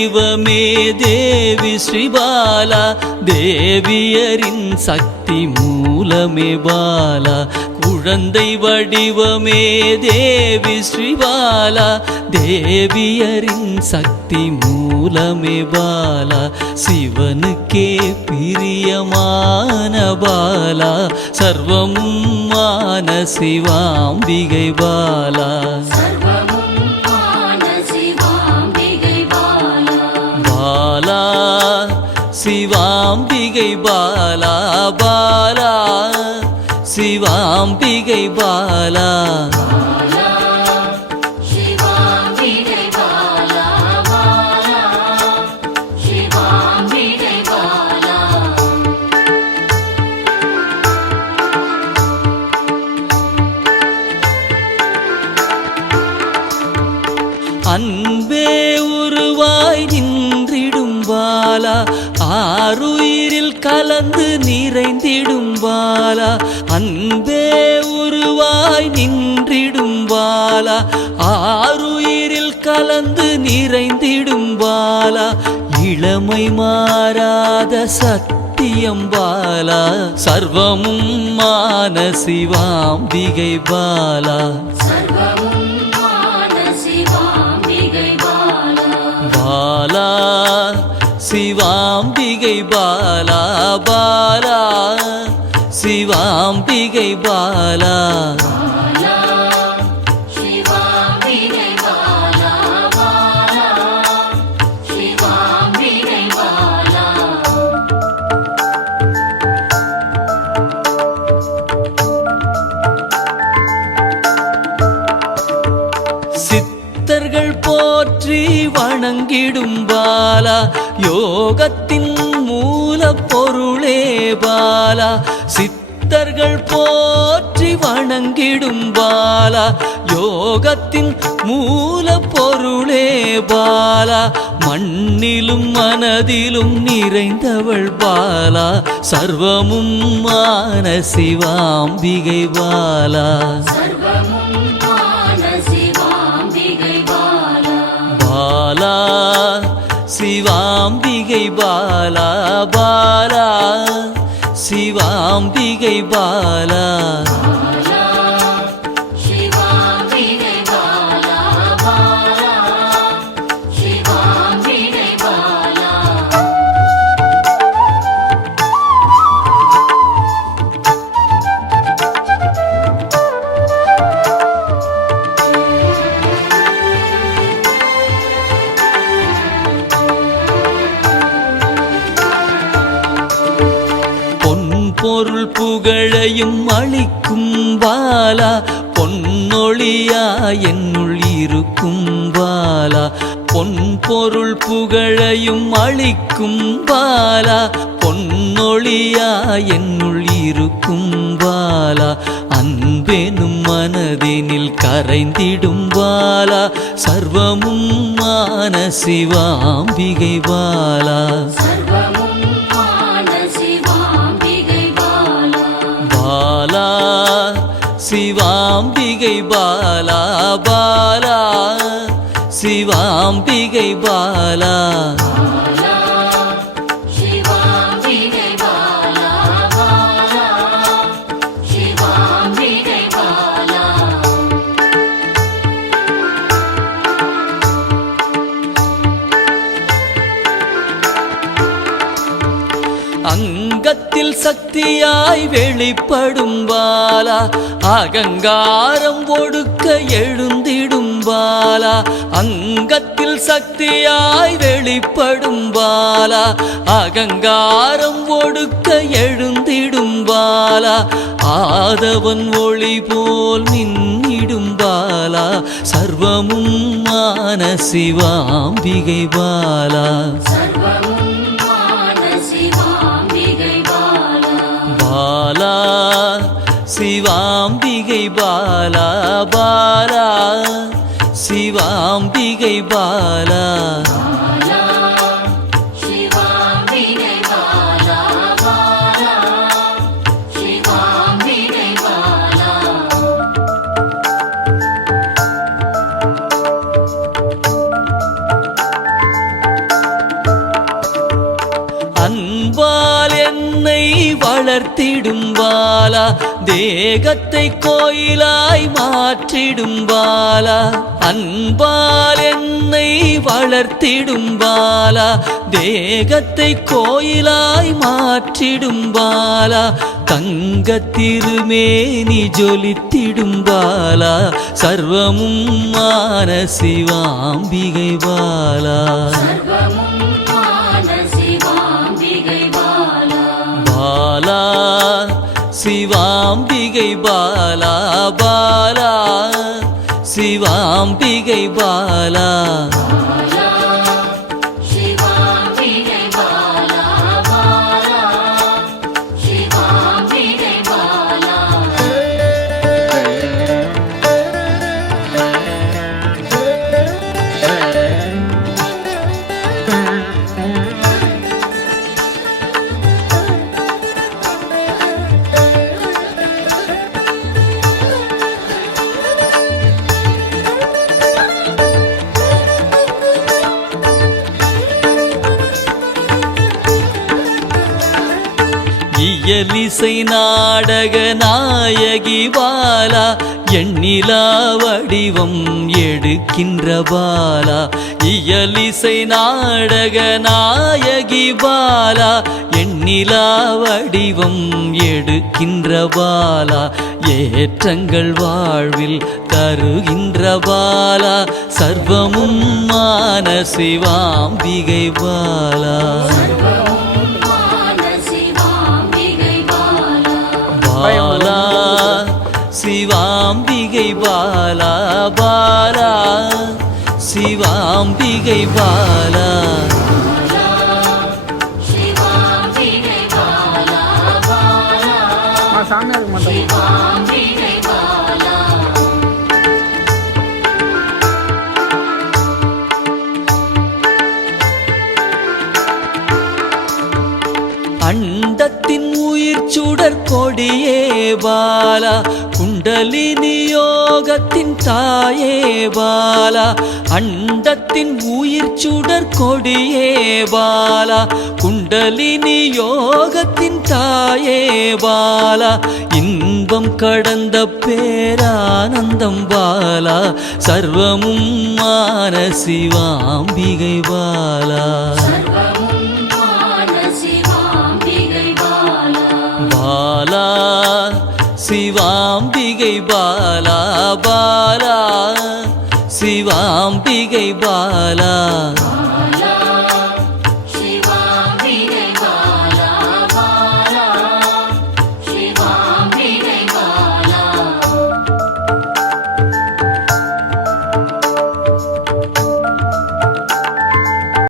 வடிவமே தேவி ஸ்ரீபாலா, தேவியரின் சக்தி மூலமே பாலா. குழந்தை வடிவமே தேவி ஸ்ரீபாலா, தேவியரின் சக்தி மூலமே பாலா. சிவனுக்கே பிரியமான பாலா, சர்வமும் மான சிவாம்பிகை பாலா. பாலா சிவாம்பிகை பாலா, பாலா சிவாம்பிகை பாலா. அன்பே உருவாய் நின்றிடும் பாலா, ஆருயிரில் கலந்து நிறைந்திடும் பாலா. அன்பே உருவாய் நின்றிடும் பாலா, ஆருயிரில் கலந்து நிறைந்திடும் பாலா. இளமை மாறாத சத்தியம் பாலா, சர்வமும் மான சிவாம்பிகை பாலா. பாலா சிவாம்பிகை பாலா, பாலா சிவாம்பிகை பாலா. சித்தர்கள் போற்றி வணங்கிடும் பாலா, யோகத்தின் மூல பொருளே பாலா. சித்தர்கள் போற்றி வணங்கிடும் பாலா, யோகத்தின் மூல பொருளே பாலா. மண்ணிலும் மனதிலும் நிறைந்தவள் பாலா, சர்வமும் மான சிவாம்பிகை பாலா. பாலா சிவாம்பிகை பாலா, பாலா சிவாம்பிகை பாலா. பொருள் புகழையும் அளிக்கும் பாலா, பொன்னொழியா என்னுள் இருக்கும் பாலா. பொன் பொருள் புகழையும் அளிக்கும் பாலா, பொன்னொழியா என்னுள் இருக்கும் பாலா. அன்பெனும் மனதினில் கரைந்திடும் பாலா, சர்வமும் மான சிவாம்பிகை பாலா. பாலா சிவாம்பிகை பாலா, பாலா சிவாம்பிகை பாலா. அங்கத்தில் சக்தியாய் வெளிப்படும் பாலா, அகங்காரம் ஒடுக்க எழுந்திடும் பாலா. அங்கத்தில் சக்தியாய் வெளிப்படும் பாலா, அகங்காரம் ஒடுக்க எழுந்திடும் பாலா. ஆதவன் ஒளி போல் மின்னிடும் பாலா, சர்வமும் மான சிவாம்பிகை பாலா. பாலா சிவாம்பிகை பாலா, பாலா சிவாம்பிகை பாலா. வளர்த்திடும் பாலா தேகத்தை கோயிலாய் மாற்றிடும் பாலா அன்பால் என்னை வளர்த்திடும் பாலா தேகத்தை கோயிலாய் மாற்றிடும் பாலா தங்க திருமேனி ஜொலித்திடும் பாலா சர்வமும் மான சிவாம்பிகை பாலா பாலா சிவாம்பிகை பாலா பாலா சிவாம்பிகை பாலா இயலிசை நாடக நாயகி பாலா எண்ணிலா வடிவம் எடுக்கின்ற பாலா இயலிசை நாடக நாயகி பாலா எண்ணிலா வடிவம் எடுக்கின்ற பாலா ஏற்றங்கள் வாழ்வில் தருகின்ற பாலா சர்வமும் மான சிவாம்பிகை பாலா பாலா சிவாம்பிகை பாலா பாலா சிவாம்பிகை பாலா அண்டத்தின் உயிர் சுடர் கொடியே பாலா குண்டலினி யோகத்தின் தாயே பாலா அண்டத்தின் உயிர் சுடர் கொடியே பாலா குண்டலினி யோகத்தின் தாயே பாலா இன்பம் கடந்த பேரானந்தம் பாலா சர்வமும் மான சிவாம்பிகை பாலா பாலா சிவாம்பிகை பாலா பாலா சிவாம்பிகை பாலா